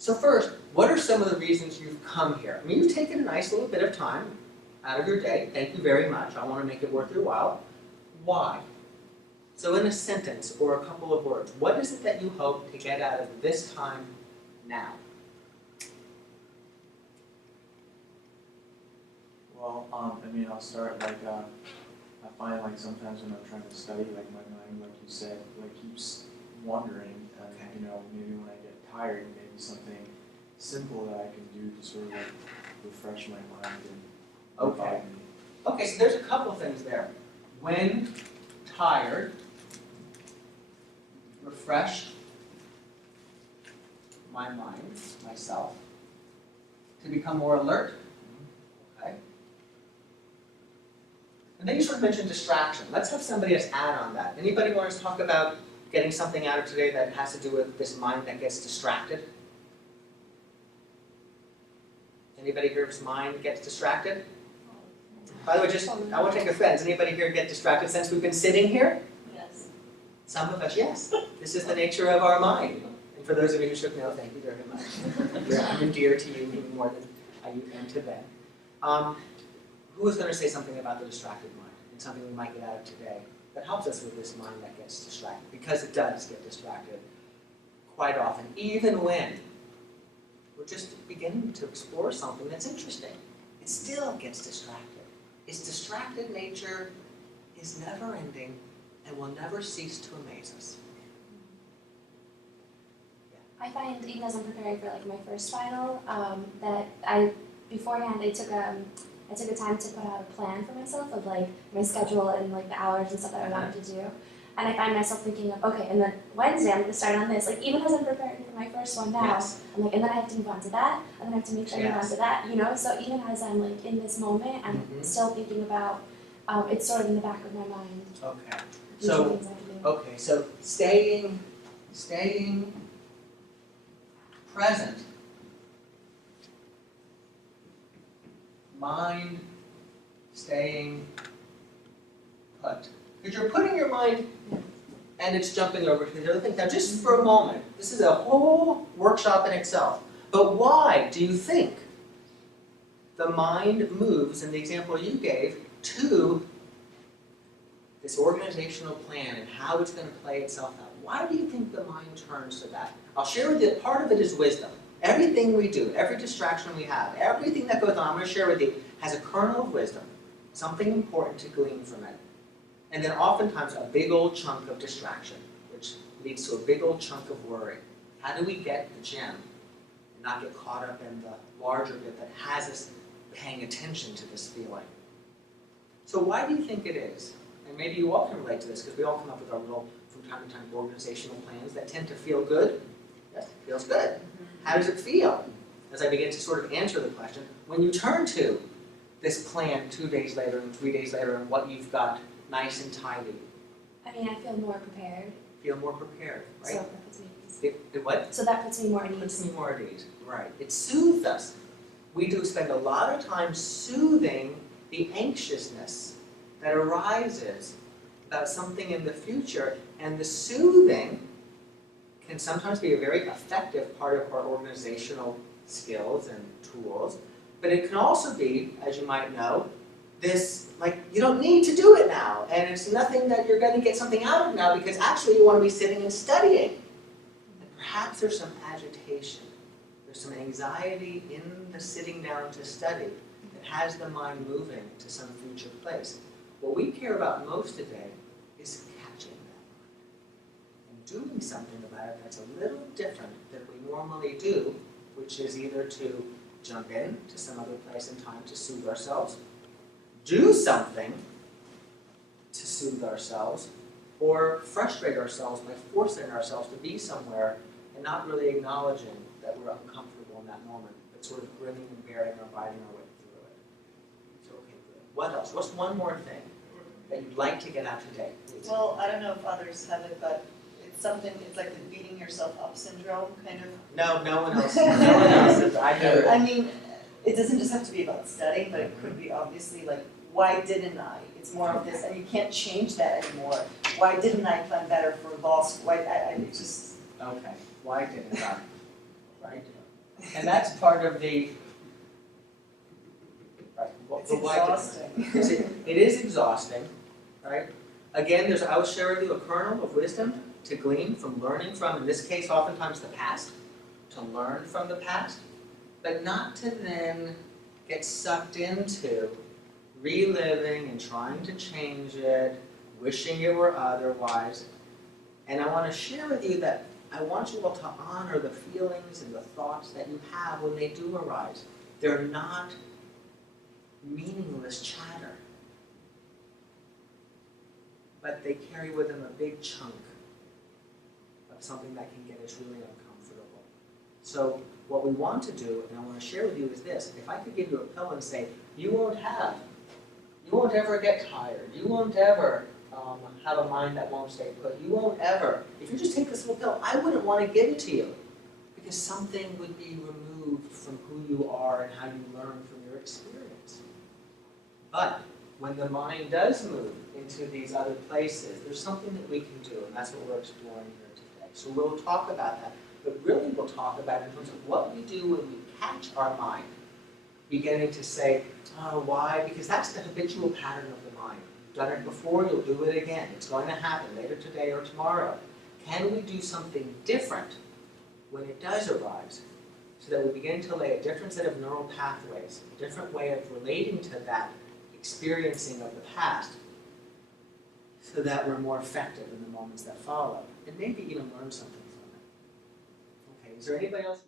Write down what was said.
So first, what are some of the reasons you've come here? I mean, you've taken a nice little bit of time out of your day. Thank you very much. I want to make it worth your while. Why? So in a sentence or a couple of words, what is it that you hope to get out of this time now? Well, I mean, I'll start like, I find like sometimes when I'm trying to study, like my mind, like you said, like keeps wandering, and you know, maybe when I get tired, maybe something simple that I can do to sort of like refresh my mind and revive me. Okay, so there's a couple things there. When tired, refresh my mind, myself, to become more alert. Okay. And then you sort of mentioned distraction. Let's have somebody else add on that. Anybody want to talk about getting something out of today that has to do with this mind that gets distracted? Anybody here's mind gets distracted? By the way, just I won't take offense. Anybody here get distracted since we've been sitting here? Yes. Some of us, yes. This is the nature of our mind. And for those of you who should know, thank you very much. I'm endeared to you even more than I am to them. Who is going to say something about the distracted mind and something we might get out of today that helps us with this mind that gets distracted? Because it does get distracted quite often, even when we're just beginning to explore something that's interesting. It still gets distracted. Its distracted nature is never ending and will never cease to amaze us. I find, even as I'm preparing for like my first final, that beforehand I took the time to put out a plan for myself of like my schedule and like the hours and stuff that I wanted to do. And I find myself thinking of, okay, and then Wednesday I'm going to start on this. Like even as I'm preparing for my first one now, Yes. I'm like, and then I have to move on to that, and then I have to make sure I move on to that, you know? So even as I'm like in this moment, I'm still thinking about, it's sort of in the back of my mind. Okay. future So, things I can do. okay, so staying present, mind staying put. Because you're putting your mind and it's jumping over to the other thing. Now just for a moment, this is a whole workshop in itself. But why do you think the mind moves, in the example you gave, to this organizational plan and how it's going to play itself out? Why do you think the mind turns to that? I'll share with you, part of it is wisdom. Everything we do, every distraction we have, everything that goes on, I'm going to share with you, has a kernel of wisdom, something important to glean from it. And then oftentimes a big old chunk of distraction, which leads to a big old chunk of worry. How do we get the gem and not get caught up in the larger bit that has us paying attention to this feeling? So why do you think it is? And maybe you all can relate to this, because we all come up with our little, from time to time, organizational plans that tend to feel good. Yes, it feels good. How does it feel? As I begin to sort of answer the question, when you turn to this plan 2 days later and 3 days later and what you've got nice and tidy, I mean, I feel more prepared. feel more prepared, right? So that puts me at ease. It what? So that puts me more at Puts ease. me more at ease, right. It soothes us. We do spend a lot of time soothing the anxiousness that arises about something in the future, and the soothing can sometimes be a very effective part of our organizational skills and tools, but it can also be, as you might know, this, like, you don't need to do it now, and it's nothing that you're going to get something out of now, because actually you want to be sitting and studying. And perhaps there's some agitation, there's some anxiety in the sitting down to study that has the mind moving to some future place. What we care about most today is catching that mind and doing something about it that's a little different than we normally do, which is either to jump in to some other place and time to soothe ourselves, do something to soothe ourselves, or frustrate ourselves by forcing ourselves to be somewhere and not really acknowledging that we're uncomfortable in that moment, but sort of grinning and bearing or biting our way through it. So, okay, good. What else? What's one more thing that you'd like to get out today, please? Well, I don't know if others have it, but it's something, it's like the beating yourself up syndrome, kind of. No, no one else. No one else. I've never. I mean, it doesn't just have to be about studying, but it could be obviously like, why didn't I? It's more of this, and you can't change that anymore. Why didn't I plan better for law school? Why, I just. Okay. Why didn't I? Right? And that's part of the, right, It's the why didn't I? exhausting. It is exhausting, right? Again, I will share with you a kernel of wisdom to glean from learning from, in this case, oftentimes the past, to learn from the past, but not to then get sucked into reliving and trying to change it, wishing it were otherwise. And I want to share with you that I want you all to honor the feelings and the thoughts that you have when they do arise. They're not meaningless chatter, but they carry with them a big chunk of something that can get us really uncomfortable. So what we want to do, and I want to share with you, is this. If I could give you a pill and say, you won't ever get tired, you won't ever have a mind that won't stay put, you won't ever, if you just take this little pill, I wouldn't want to give it to you, because something would be removed from who you are and how you learn from your experience. But when the mind does move into these other places, there's something that we can do, and that's what we're exploring here today. So we'll talk about that, but really we'll talk about it in terms of what we do when we catch our mind beginning to say, oh, why? Because that's the habitual pattern of the mind. You've done it before, you'll do it again. It's going to happen later today or tomorrow. Can we do something different when it does arise, so that we begin to lay a different set of neural pathways, a different way of relating to that experiencing of the past, so that we're more effective in the moments that follow, and maybe even learn something from it. Okay, is there anybody else?